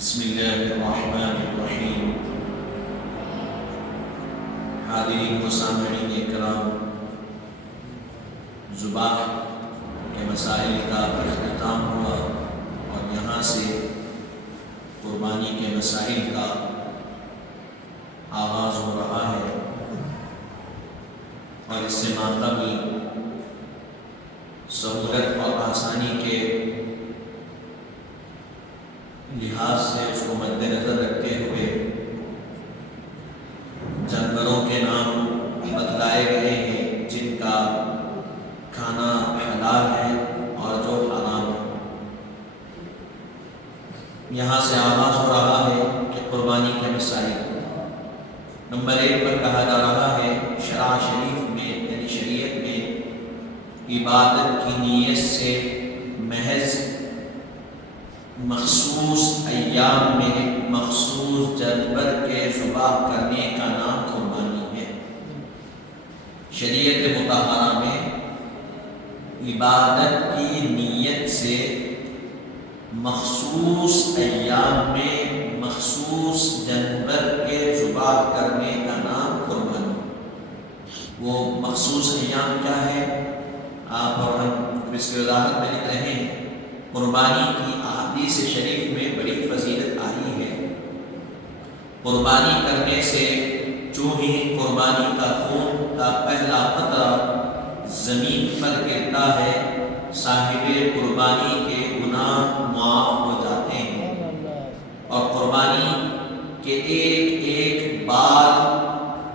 بسم اللہ الرحمن الرحیم۔ حاضرین و سامعین کرام، زبان کے مسائل کا اختتام ہوا اور یہاں سے قربانی کے مسائل کا آغاز ہو رہا ہے، اور اس سے ماقبل سہولت اور آسانی کے لحاظ سے اس کو مد نظر رکھتے ہوئے جانوروں کے نام بتلائے گئے ہیں جن کا کھانا حلال ہے اور جو حرام ہے۔ یہاں سے آغاز ہو رہا ہے کہ قربانی کے مسائل نمبر 1 پر کہا جا رہا ہے شرع شریف میں یعنی شریعت میں عبادت کی نیت سے محض مخصوص ایام میں مخصوص جانور کے ذبح کرنے کا نام قربانی ہے۔ شریعت مطہرہ میں عبادت کی نیت سے مخصوص ایام میں مخصوص جانور کے ذبح کرنے کا نام قربانی۔ وہ مخصوص ایام کیا ہے؟ آپ اور ہم اس کی وضاحت میں لکھ رہے ہیں۔ قربانی کی احادیث شریف میں بڑی فضیلت آئی ہے۔ قربانی کرنے سے جو ہی قربانی کا خون کا پہلا قطرہ زمین پر گرتا ہے، صاحب قربانی کے گناہ معاف ہو جاتے ہیں، اور قربانی کے ایک ایک بال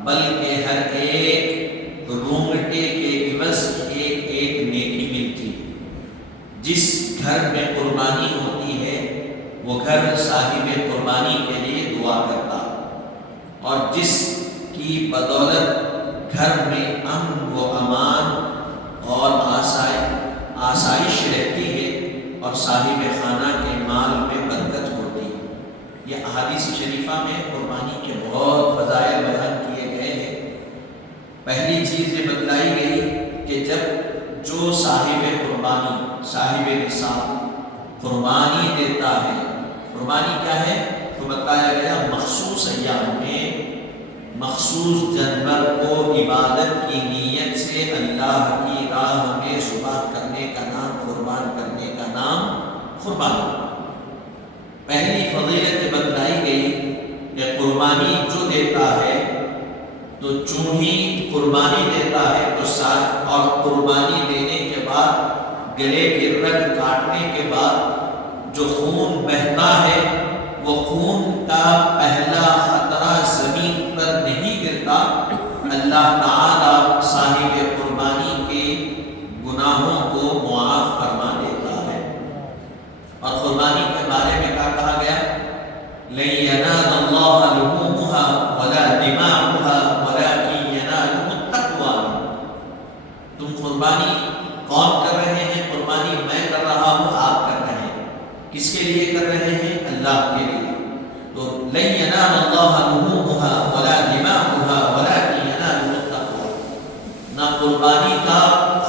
بلکہ ہر ایک رونگٹے کے عوض ایک ایک نیکی ملتی۔ جس گھر میں قربانی ہوتی ہے وہ گھر صاحب قربانی کے لیے دعا کرتا، اور جس کی بدولت گھر میں امن و امان اور آسائش رہتی ہے اور صاحب خانہ کے مال میں برکت ہوتی ہے۔ یہ احادیث شریفہ میں قربانی کے بہت فضائل بیان کیے گئے ہیں۔ پہلی چیز یہ بتلائی گئی کہ جب جو صاحب قربانی صاحب نصاب قربانی دیتا ہے، قربانی کیا ہے تو بتایا گیا مخصوص ایام میں مخصوص جانور کو عبادت کی نیت سے اللہ کی راہ میں ذبح کرنے کا نام قربان کرنے کا نام قربانی۔ پہلی فضیلت بتلائی گئی کہ قربانی جو دیتا ہے تو چوں ہی قربانی دیتا ہے تو ساتھ، اور قربانی دینے کے بعد گلے کی رگ کاٹنے کے بعد جو خون بہتا ہے وہ خون کا پہلا خطرہ زمین پر نہیں گرتا۔ اللہ تعالی صاحب قربانی کے گناہوں کو معاف فرما دیتا ہے۔ اور قربانی کے بارے میں کیا کہا گیا؟ لَن يَنَالَ اللَّهَ لُحُومُهَا وَلَا دِمَاؤُهَا وَلَكِن يَنَالُهُ التَّقْوَىٰ۔ تم قربانی کون کر رہے ہیں؟ قربانی میں کر رہا ہوں، آپ کر رہے ہیں۔ کس کے لیے کر رہے ہیں؟ اللہ کے لیے۔ تو لَن يَنَالَ اللَّهَ لُحُومُهَا وَلَا دِمَاؤُهَا وَلَكِن يَنَالُهُ التَّقْوَىٰ۔ نہ قربانی کا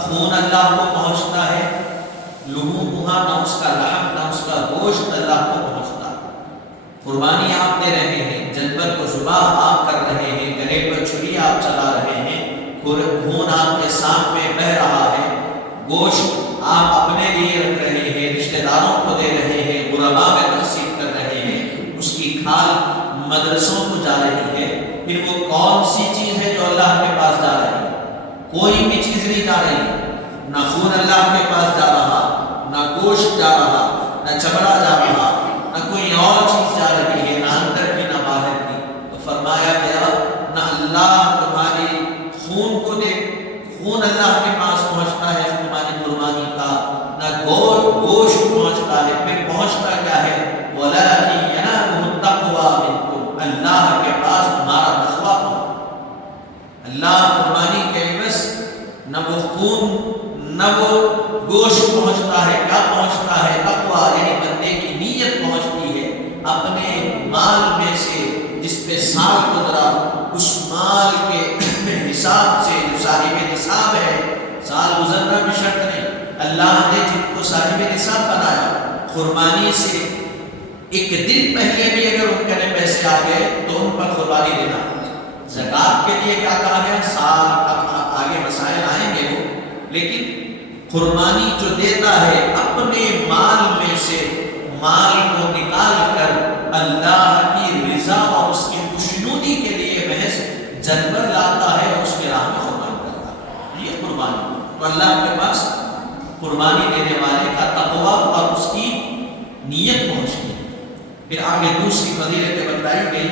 خون اللہ کو پہنچتا ہے، لحومها نہ اس کا لحم نہ اس کا گوشت اللہ کو پہنچتا ہے۔ قربانی آپ دے رہے ہیں، جانور کو ذبح آپ کر رہے ہیں، گلے پر چھری آپ چلا رہے ہیں، خون آپ کے سامنے بہ رہا ہے، گوشت آپ اپنے لیے رکھ رہے ہیں، رشتہ داروں کو دے رہے ہیں، غرباء میں تقسیم کر رہے ہیں، اس کی کھال مدرسوں کو جا رہی ہے۔ پھر وہ کون سی چیز ہے جو اللہ کے پاس جا رہی ہے؟ کوئی بھی چیز نہیں جا رہی، نہ خون اللہ کے پاس جا رہا، نہ گوشت جا رہا، نہ چمڑا جا رہا، نہ کوئی اور چیز جا رہی ہے، نہ اندر کی نہ باہر کی۔ تو فرمایا گیا نہ اللہ تمہاری خون کو دے، خون اللہ کے پاس پہنچتا ہے تمہاری قربانی کا، نہ گوشت پہنچتا ہے۔ پھر پہنچتا کیا ہے؟ وَلَٰكِن يَنَالُهُ التَّقْوَىٰ مِنكُمْ، اللہ کے پاس تمہارا تقویٰ پہنچتا۔ اللہ قربانی کے عوض نہ وہ خون نہ وہ گوشت پہنچتا ہے، کیا پہنچتا ہے؟ تقویٰ، یعنی بندے کی نیت پہنچتی ہے۔ اپنے مال میں سے جس پہ سال گزرا، اس مال کے حساب سے جو صاحب نصاب ہے، سال گزرنا بھی شرط نہیں، اللہ نے جن کو صاحب نصاب بنایا قربانی سے ایک دن پہلے بھی اگر ان کے پیسے آ گئے تو ان پر قربانی دینا. زکوٰۃ کے لیے کیا کہا گیا؟ سال آگے مسائل آئیں گے وہ، لیکن قربانی جو دیتا ہے اپنے مال میں سے مال کو نکال کر اللہ کی رضا اور اس کی خوشنودی کے لیے محض جانور لاتا ہے اور اس کے راہ میں قربان کرتا ہے، یہ قربانی. تو اللہ کے پاس قربانی دینے والے کا تقویٰ اور اس کی نیت پہنچتی ہے. پھر آگے دوسری فضیلت بتائی گئی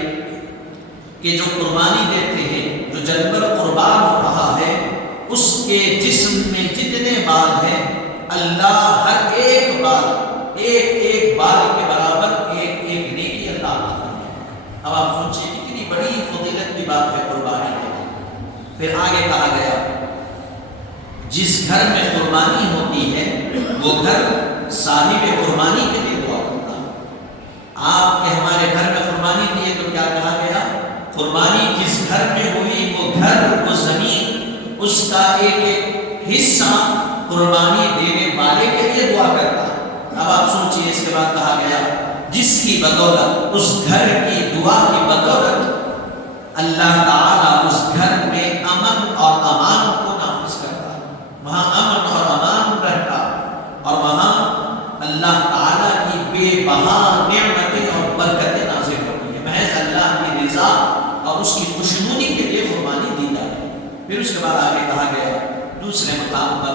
کہ جو قربانی دیتے ہیں، جو جانور قربان ہو رہا ہے، اس کے جسم میں جتنے بال ہیں اللہ ہر ایک بال، ایک ایک بال کے برابر ایک ایک نیکی اللہ عطا کرتے ہیں. اب آپ سوچیں کتنی بڑی فضیلت کی بات ہے قربانی کی. پھر آگے کہا گیا جس گھر میں قربانی ہوتی ہے وہ گھر صاحب قربانی کے لیے دعا کرتا ہے. آپ کے ہمارے گھر میں قربانی دی ہے تو کیا کہا گیا؟ قربانی جس گھر میں ہوئی وہ گھر، وہ زمین، اس کا ایک ایک حصہ قربانی دینے والے کے لیے دعا کرتا ہے. اب آپ سوچئے اس کے بعد کہا گیا جس کی بدولت، اس گھر کی دعا کی بدولت اللہ تعالیٰ اس گھر میں امن اور امان کو نافذ کرتا، وہاں امن اور امان رہتا اور وہاں اللہ تعالیٰ کی بے بہا نعمتیں اور برکتیں نازل ہوتی ہیں. محض اللہ کی رضا اور اس کی خوشنودی کے لیے قربانی دی جاتی ہے. پھر اس کے بعد آگے کہا گیا دوسرے مقام پر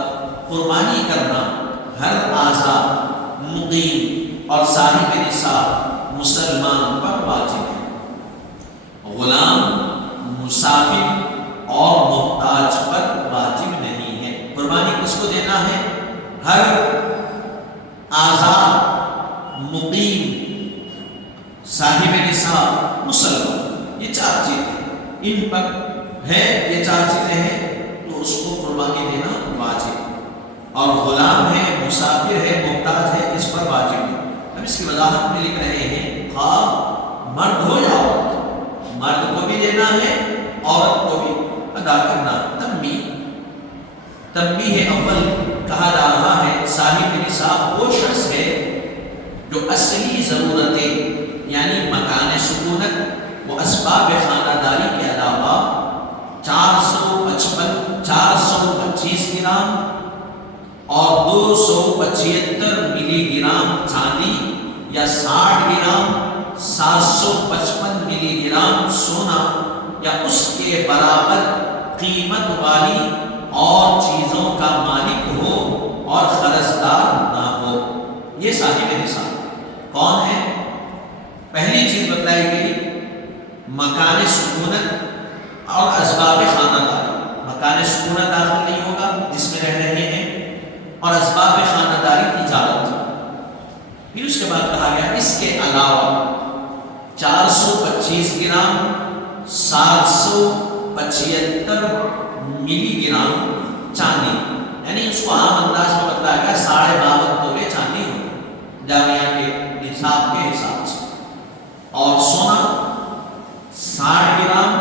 قربانی کرنا ہر آزاد، مقیم اور صاحب نصاب مسلمان پر واجب ہے. غلام، مسافر اور محتاج پر واجب نہیں ہے. قربانی کس کو دینا ہے؟ ہر آزاد، مقیم، صاحب نصاب مسلمان. یہ چار چیزیں ان پر ہے، یہ چار چیزیں ہیں تو اس کو قربانی دینا واجب. اور غلام ہے، مسافر ہے، محتاج ہے، اس پر واجب نہیں. ہم اس کی وضاحت میں لکھ رہے ہیں خواہ مرد ہو یا عورت، مرد کو بھی دینا ہے، عورت کو بھی ادا کرنا. تنبیہ اول کہا جا رہا ہے صاحب نصاب وہ شخص ہے جو اصلی ضرورتیں یعنی مکان سکونت و اسباب خانہ داری کے علاوہ 425 گرام اور 275 ملی گرام چاندی یا 60 گرام 755 ملی گرام سونا یا اس کے برابر قیمت والی اور چیزوں کا مالک ہو اور قرضدار نہ ہو. یہ صاحب نصاب کون ہے؟ پہلی چیز بتائی گئی مکان سکونت اور اسباب خانہ داری. مکان سکونت داخل نہیں ہوگا جس میں رہ رہے ہیں، اور اسباب خانہ داری تجارت. پھر اس کے بعد کہا گیا اس کے علاوہ 425 گرام 775 ملی گرام چاندی، یعنی اس کو عام انداز میں بتایا گیا 52.5 تولے چاندی ہو جامعہ کے نصاب کے حساب سے، اور سونا 60 گرام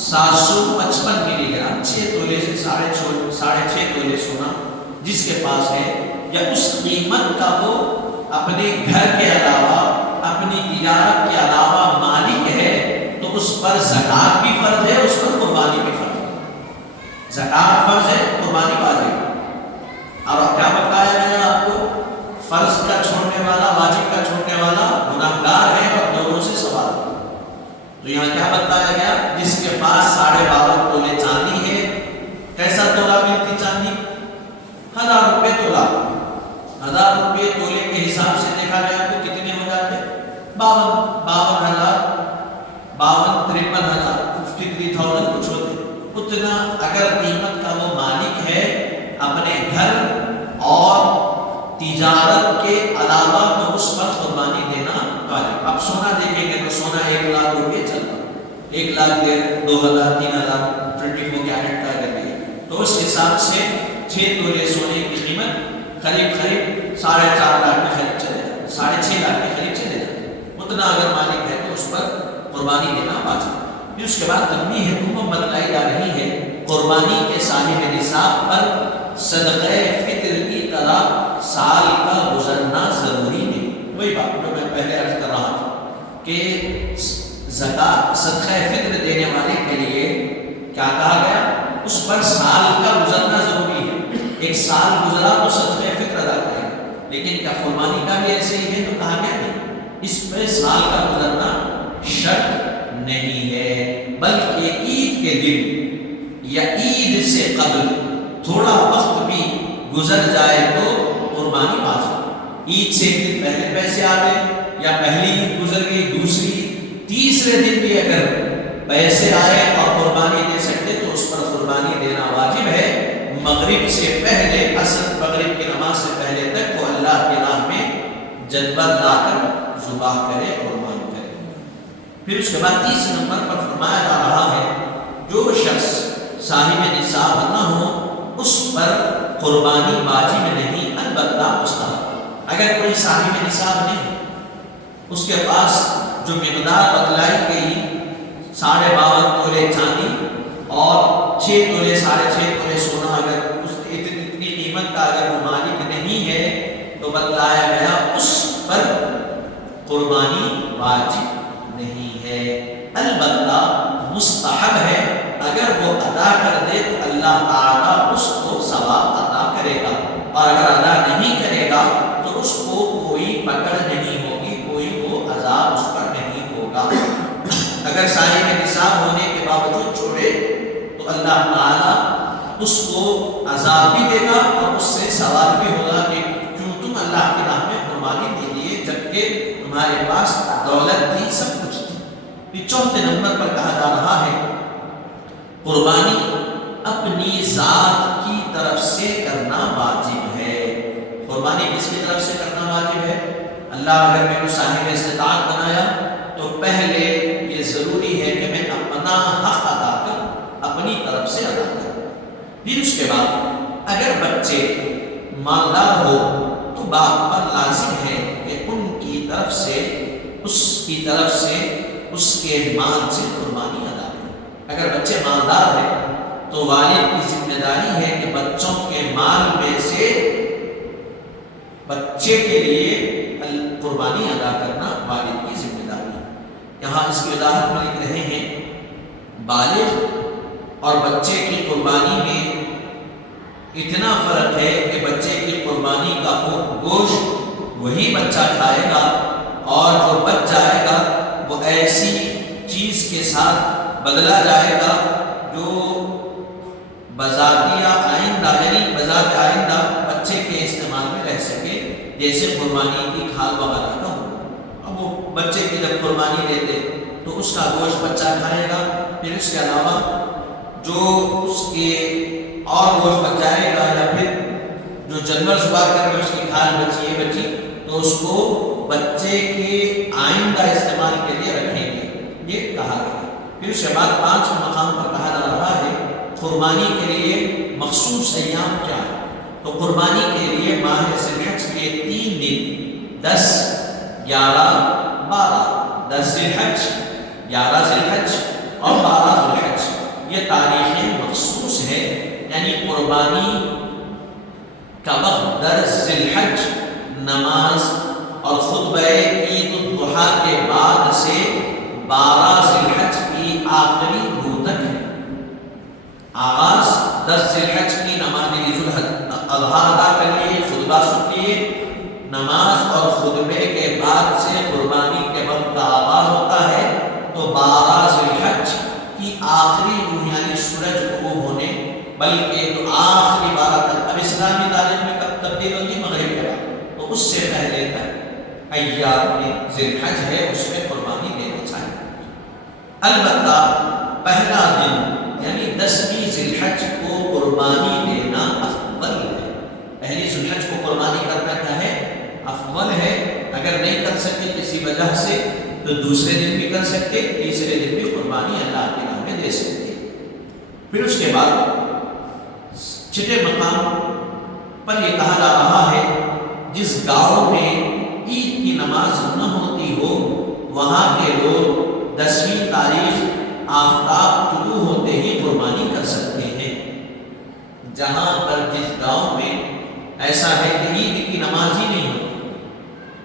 755 ملی گرام 6 تولے سے 6.5 تولے سونا جس کے پاس ہے، یا اس قیمت کا وہ اپنے گھر کے علاوہ اپنی تجارت کے علاوہ مالک ہے تو اس پر زکوٰۃ بھی فرض ہے، اس پر قربانی بھی فرض ہے. زکوٰۃ فرض ہے، قربانی واجب. اور کیا بتایا گیا آپ کو؟ فرض کا چھوڑنے والا، واجب کا چھوڑنے والا گناہگار ہے اور دونوں سے سوال. تو یہاں کیا بتایا گیا؟ جس کے پاس 52.5 تولے چاندی ہے. کیسا تولہ ملتی چاندی؟ 1000 روپے تولہ. 1000 روپے تولے کے حساب سے دیکھا گیا تو کتنے ہو جاتے؟ 52,000 53,000 کچھ ہوتے. اتنا اگر قیمت کا وہ مالک ہے اپنے گھر اور تجارت کے علاوہ تو اس پر قربانی دینا واجب. اب سونا دیکھیں گے تو سونا 1 لاکھ روپے چلتا، 1 لاکھ 2,000 3,000 24 کیرٹ کا اگر ہے تو اس حساب سے 6 تولے سونے کی قیمت قریب 4.5 لاکھ کے قریب چلے جاتے، 6.5 لاکھ کے قریب چلے جاتے. اتنا اگر مالک ہے تو اس پر قربانی دینا واجب. پھر اس کے بعد تنبیہ حکم بتلائی جا رہی ہے قربانی کے صاحب نصاب پر صدقہ فطر کی طرح سال کا گزرنا ضروری نہیں. وہی بات جو میں پہلے عرض کر کہ زکات صدقہ فطر دینے والے کے لیے کیا کہا گیا؟ اس پر سال کا گزرنا ضروری ہے، ایک سال گزرا تو صدقہ فطر ادا کرے گا، لیکن کیا قربانی کا بھی ایسے ہی ہے؟ تو کہا گیا نہیں، اس پہ سال کا گزرنا شرط نہیں ہے، بلکہ عید کے دن یا عید سے قبل تھوڑا وقت بھی گزر جائے تو قربانی واجب۔ عید سے ایک دن پہلے پیسے آ گئے یا پہلی عید گزر گئی، دوسری تیسرے دن بھی اگر پیسے آئے اور قربانی دے سکتے تو اس پر قربانی دینا واجب ہے۔ مغرب سے پہلے، عصر مغرب کی نماز سے پہلے تک وہ اللہ کی راہ میں جانور لا کر ذبح کرے، قربان کرے۔ پھر اس کے بعد تیسرے نمبر پر فرمایا جا رہا ہے جو شخص صاحب نصاب نہ ہو اس پر قربانی واجب نہیں، البتہ مستحب۔ اگر کوئی صاحب نصاب نہیں، اس کے پاس جو مقدار بتلائی گئی 52.5 تولے چاندی اور 6 تولے 6.5 تولے سونا، اگر اس اتنی قیمت کا اگر وہ مالک نہیں ہے تو بتلایا گیا اس پر قربانی واجب نہیں ہے، البتہ مستحب ہے۔ اگر وہ ادا کر دے تو اللہ تعالیٰ اس کو ثواب عطا کرے گا، اور اگر ادا نہیں کرے گا تو اس کو کوئی پکڑ نہیں ہوگی، کوئی وہ عذاب اس پر نہیں ہوگا۔ اگر صاحب نصاب ہونے کے باوجود چھوڑے تو اللہ تعالیٰ اس کو عذاب بھی دے گا اور اس سے سوال بھی ہوگا کہ کیوں تم اللہ کی راہ میں قربانی دے دیے جبکہ تمہارے پاس دولت تھی، سب کچھ تھی۔ پھر چوتھے نمبر پر کہا جا رہا ہے قربانی اپنی ذات کی طرف سے کرنا واجب ہے۔ قربانی کس کی طرف سے کرنا واجب ہے؟ اللہ اگر میں کو صاحب استطاعت بنایا تو پہلے یہ ضروری ہے کہ میں اپنا حق ادا کروں، اپنی طرف سے ادا کروں۔ پھر اس کے بعد اگر بچے مالدار ہو تو باپ پر لازم ہے کہ ان کی طرف سے اس کے مال سے قربانی ادا کرے۔ اگر بچے مالدار ہیں تو والد کی ذمہ داری ہے کہ بچوں کے مال میں سے بچے کے لیے قربانی ادا کرنا والد کی ذمہ داری ہے۔ یہاں اس کی وضاحت میں لکھ رہے ہیں بالغ اور بچے کی قربانی میں اتنا فرق ہے کہ بچے کی قربانی کا گوشت وہی بچہ کھائے گا، اور جو بچ جائے گا وہ ایسی چیز کے ساتھ بدلا جائے گا جو بذاتیہ آئندہ یعنی بذات آئندہ بچے کے استعمال میں رہ سکے، جیسے قربانی کی کھال وغیرہ کا ہو۔ اب وہ بچے کی جب قربانی دیتے تو اس کا گوشت بچہ کھائے گا، پھر اس کے علاوہ جو اس کے اور گوشت بچ جائے گا یا پھر جو جانور ذبح کر کے اس کی کھال بچی تو اس کو بچے کے آئندہ استعمال کے لیے رکھیں گے، یہ کہا گیا۔ پھر اس کے بعد 5 مقام پر کہا جا رہا ہے قربانی کے لیے مخصوص ایام کیا ہے؟ تو قربانی کے لیے ماہ ذی الحج کے 3 دن 10، 11، 12، 10 ذی الحج، 11 ذی الحج اور 12 ذی الحج، یہ تاریخیں مخصوص ہے، یعنی قربانی کا وقت 10 ذی الحج نماز اور خطبہ عید الضحیٰ کے بعد سے 12 ذی الحج کی آخری روز تک ہے۔ آغاز 10 ذی الحج کی نماز عید الاضحیٰ ادا کر لیے، خطبہ سن لیے، نماز اور خطبے کے بعد سے قربانی کے وقت کا آغاز ہوتا ہے، تو 12 ذی الحج کی آخری روز یعنی سورج غروب ہونے بلکہ تو آخری 12 تک، اب اسلامی تاریخ میں کب تبدیل ہوتی؟ مغرب کے بعد، تو اس سے پہلے تک ایام ذی الحج ہے، اس میں قربانی دینا چاہیے۔ البتہ پہلا دن یعنی 10ویں ذی الحج کو قربانی دینا افضل ہے۔ پہلی ذی الحج کو قربانی کرنا کیا ہے؟ افضل ہے۔ اگر نہیں کر سکتے کسی وجہ سے تو دوسرے دن بھی کر سکتے، تیسرے دن بھی قربانی اللہ کے راہ میں دے سکتے۔ پھر اس کے بعد 6 مقام پر یہ کہا جا رہا ہے جس گاؤں میں عید کی نماز نہ ہوتی ہو وہاں کے لوگ 10ویں تاریخ آفتاب طلوع ہوتے ہی قربانی کر سکتے ہیں۔ جہاں پر جس گاؤں میں ایسا ہے کہ عید کی نماز ہی نہیں ہوتی،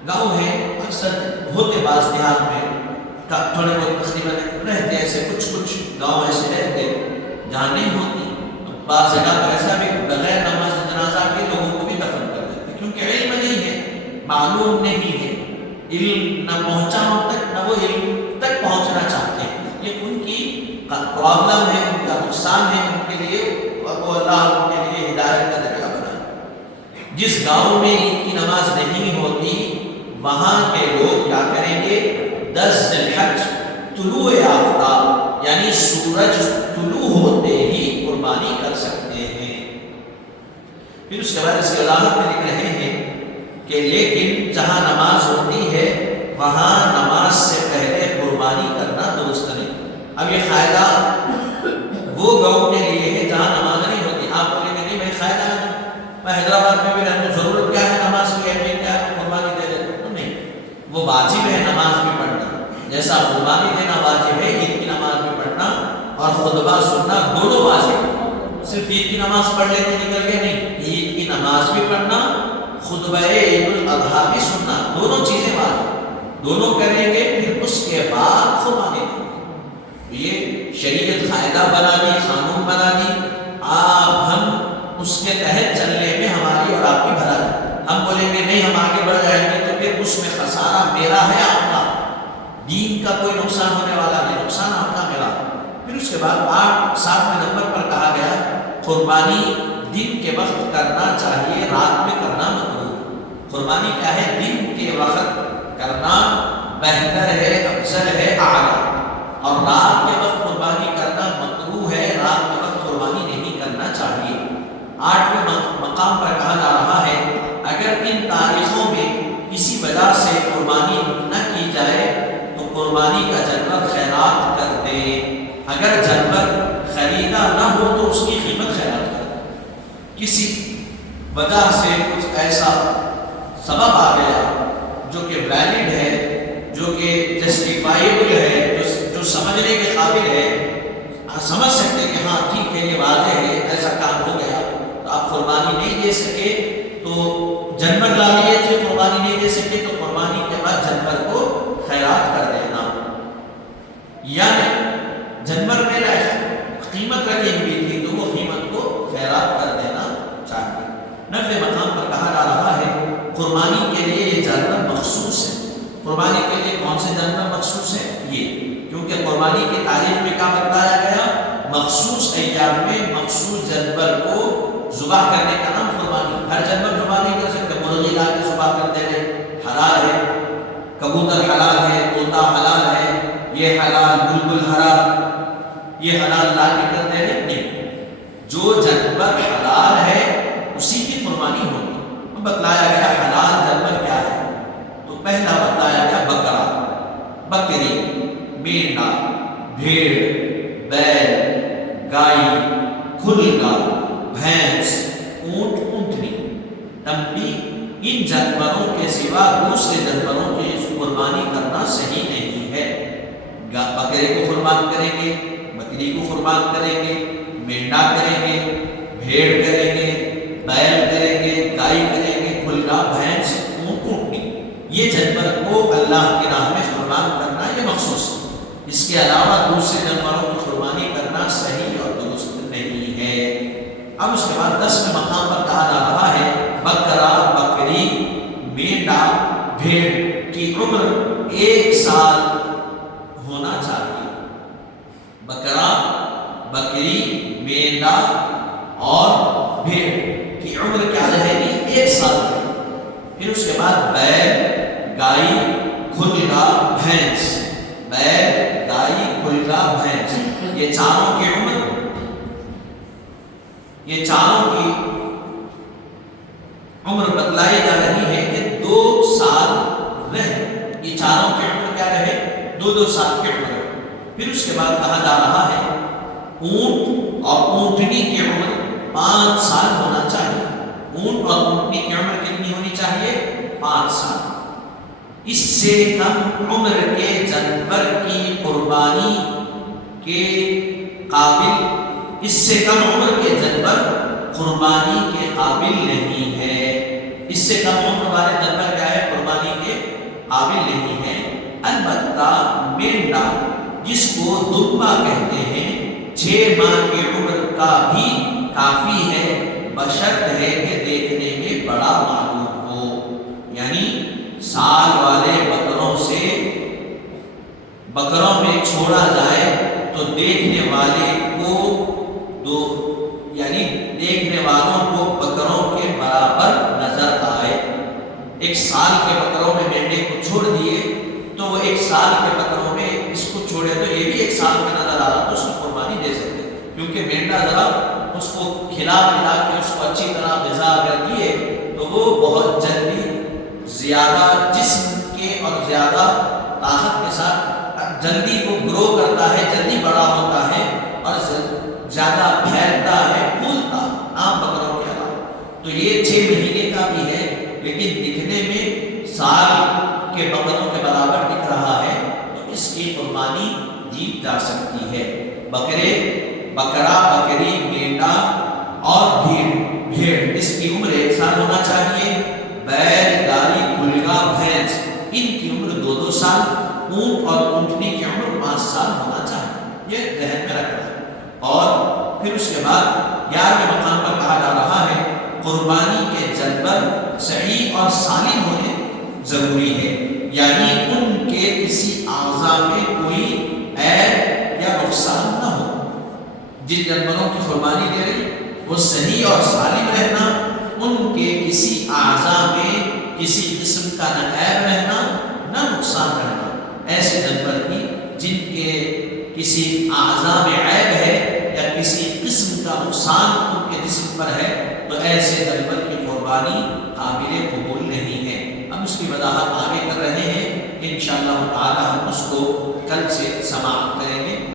گاؤں ہے اکثر ہوتے بعض دیہات میں تھوڑے بہت تقریباً رہتے ایسے کچھ گاؤں ایسے رہتے جہاں نہیں ہوتی. بعض جگہ تو ایسا بھی بغیر نماز جنازہ کے لوگوں کو بھی دفن کر دیتے کیونکہ علم نہیں ہے، معلوم نہیں ہے، علم نہ پہنچا ہم تک، نہ وہ علم تک پہنچنا چاہتے ہیں. یہ ان کی پرابلم ہے، ان کا نقصان ہے ان کے لیے، اور وہ اللہ ان کے لیے ہدایت کا ذریعہ بنائے. جس گاؤں میں عید کی نماز نہیں ہوتی وہاں کے لوگ کیا کریں گے؟ 10 ذی الحج طلوع آفتاب یعنی سورج طلوع ہوتے ہی قربانی کر سکتے ہیں. پھر اس کے بعد اس کے وضاحت میں لکھ رہے ہیں کہ لیکن جہاں نماز ہوتی ہے وہاں نماز سے پہلے قربانی کرنا درست نہیں. اب یہ قاعدہ وہ گاؤں کے لیے ہے جہاں نماز نہیں ہوتی. آپ بولیں گے نہیں میں قاعدہ ہے میں حیدرآباد میں بھی رہتا ہوں، ضرورت کیا ہے نماز کی، اہمیت کیا ہے، قربانی دے دیتا ہوں. نہیں، وہ واجب ہے نماز بھی پڑھنا، جیسا قربانی دینا واجب ہے عید کی نماز بھی پڑھنا اور خطبہ سننا دونوں واجب ہے. صرف عید کی نماز پڑھ لیتے نکل گئے نہیں، عید کی نماز بھی پڑھنا، خطبہ عید الاضحیٰ بھی سننا، دونوں چیزیں واجب، دونوں کریں گے پھر اس کے بعد قربانی دیں گے. یہ شریعت قاعدہ بنا دی، قانون بنا دی، آپ ہم اس کے تحت چلنے میں ہماری اور آپ کی بھلائی. ہم بولیں گے نہیں ہم آگے بڑھ جائیں گے تو پھر اس میں خسارہ میرا ہے آپ کا، دین کا کوئی نقصان ہونے والا نہیں، نقصان آپ کا میرا. پھر اس کے بعد 7ویں نمبر پر کہا گیا قربانی دن کے وقت کرنا چاہیے، رات میں کرنا مکروہ. قربانی کیا ہے؟ دن کے وقت کرنا بہتر ہے، افضل ہے، اعلیٰ. اور رات کے وقت قربانی کرنا مکروہ ہے، رات کے وقت قربانی نہیں کرنا چاہیے. 8ویں مقام پر کہا جا رہا ہے اگر ان تاریخوں میں کسی وجہ سے قربانی نہ کی جائے تو قربانی کا جانور خیرات کر دے. اگر جانور خریدا نہ ہو تو اس کی قیمت خیرات کر دے. کسی وجہ سے کچھ ایسا سبب آ گیا جو کہ ویلڈ ہے، جو کہ جسٹیفائیبل ہے، جو سمجھنے کے قابل ہے، سمجھ سکتے کہ ہاں ٹھیک ہے یہ واضح ہے ایسا کام ہو گیا، تو آپ قربانی نہیں دے سکے تو جانور لا لیے تھے، قربانی نہیں دے سکے تو قربانی کے بعد جانور کو خیرات کر دینا. یعنی جانور میں قیمت رکھی ہوئی تھی تو وہ قیمت کو خیرات کر دینا چاہیے. 9ویں مقام پر کہا جا رہا ہے قربانی کے لیے یہ جانور مخصوص ہے. قربانی کے لیے کون سے جانور مخصوص ہے؟ یہ، کیونکہ قربانی کی تاریخ میں کیا بتایا گیا؟ مخصوص ایام میں مخصوص جانور کو ذبح کرنے کا نام قربانی. ہر جانور ذبح نہیں کر سکتے، مرغی لا کے ذبح کر دے رہے حلال ہے، کبوتر حلال ہے، طوطا حلال ہے، یہ حلال، بلبل حرام، یہ حلال لا کے کر دے رہے نہیں. جو جانور حلال ہے اسی کی قربانی ہوگی. بتلایا گیا حلال جانور کیا ہے، تو پہلا بتایا گیا بکرا، بکری، مینڈا، بھیڑ، بیل، گائے، کھلگا، بھینس، اونٹ، اونٹنی، تمبی. ان جانوروں کے سوا دوسرے جانوروں کی قربانی کرنا صحیح نہیں ہے. بکرے کو قربان کریں گے، بکری کو قربان کریں گے، مینڈا کریں گے، بھیڑ کریں گے، بیل کریں گے، گائے کریں گے، کھلگا، بھینس، اونٹ، اونٹنی. یہ جانور کو اللہ کی راہ میں قربان کرنا یہ مخصوص ہے. اس کے علاوہ دوسرے جانوروں کی قربانی کرنا صحیح اور درست نہیں ہے. اب اس کے بعد 10ویں مقام پر کہا جا رہا ہے بکرا، بکری، مینڈا، بھیڑ کی عمر 1 سال ہونا چاہیے. بکرا، بکری، مینڈا اور بھیڑ کی عمر کیا رہے گی؟ 1 سال. پھر اس کے بعد بیل، گائے، کھلگا، بھینس. بیل، گائے، کھلگا، بھینس، یہ چاروں کی عمر بتلائی جا رہی ہے کہ 2 سال رہے. یہ چاروں کی عمر کیا رہے؟ 2 سال کی عمر. پھر اس کے بعد کہا جا رہا ہے اونٹ اور اونٹنی کی عمر 5 سال ہونا چاہیے. اونٹ اور اونٹنی کی عمر کتنی ہونی چاہیے؟ 5 سال. اس سے کم عمر کے جانور کی قربانی کے قابل، اس سے کم عمر کے جانور قربانی کے قابل نہیں ہے. اس سے کم عمر والے جانور کیا ہے؟ قربانی کے قابل نہیں ہے. البتہ مینڈا جس کو دبا کہتے ہیں 6 ماہ کی عمر کا بھی کافی ہے، بشرط ہے کہ دیکھنے میں بڑا معلوم ہو۔ یعنی سال والے بکروں میں چھوڑا جائے تو دیکھنے والے کو دیکھنے والوں کو بکروں کے برابر نظر آئے۔ 1 سال کے بکروں میں مینڈے کو چھوڑ دیے تو وہ 1 سال کے بکروں میں اس کو چھوڑے تو یہ بھی 1 سال کا نظر آ رہا تو اس کو قربانی دے سکتے، کیونکہ مینڈا ذرا اس کو کھلا پلا کے اس کو اچھی طرح غذا اگر دیے تو وہ بہت جلدی زیادہ جسم کے اور زیادہ طاقت کے ساتھ جلدی وہ گرو کرتا ہے، جلدی بڑا ہوتا ہے اور زیادہ پھیلتا ہے، پھولتا عام بکروں کے علاوہ۔ تو یہ 6 مہینے کا بھی ہے، لیکن دکھنے میں سال کے بکروں کے برابر دکھ رہا ہے تو اس کی قربانی دی جا سکتی ہے۔ بکرا، بکری، مینڈا اور بھیڑ اس کی عمر 1 سال ہونا چاہیے۔ بیل، گائے، گلگا، بھینس ان کی عمر 2-2 سال، اونٹ اور اونٹنی کی عمر 5 سال ہونا چاہیے، یہ ذہن میں رکھنا ہے۔ اور پھر اس کے بعد 11ویں مقام پر کہا جا رہا ہے قربانی کے جانور صحیح اور سالم ہونے ضروری ہے، یعنی ان کے کسی اعضاء میں کوئی عیب یا نقصان نہ ہو۔ جن جانوروں کی قربانی دے رہی وہ صحیح اور سالم رہنا، ان کے کسی اعضاء میں کسی قسم کا نہ عیب رہنا نہ نقصان رہنا۔ ایسے جانور کی جن کے کسی اعضاء میں عیب ہے یا کسی قسم کا نقصان ان کے جسم پر ہے تو ایسے جانور کی قربانی قابل قبول نہیں ہے۔ ہم اس کی وضاحت آگے کر رہے ہیں، انشاءاللہ تعالی ہم اس کو کل سے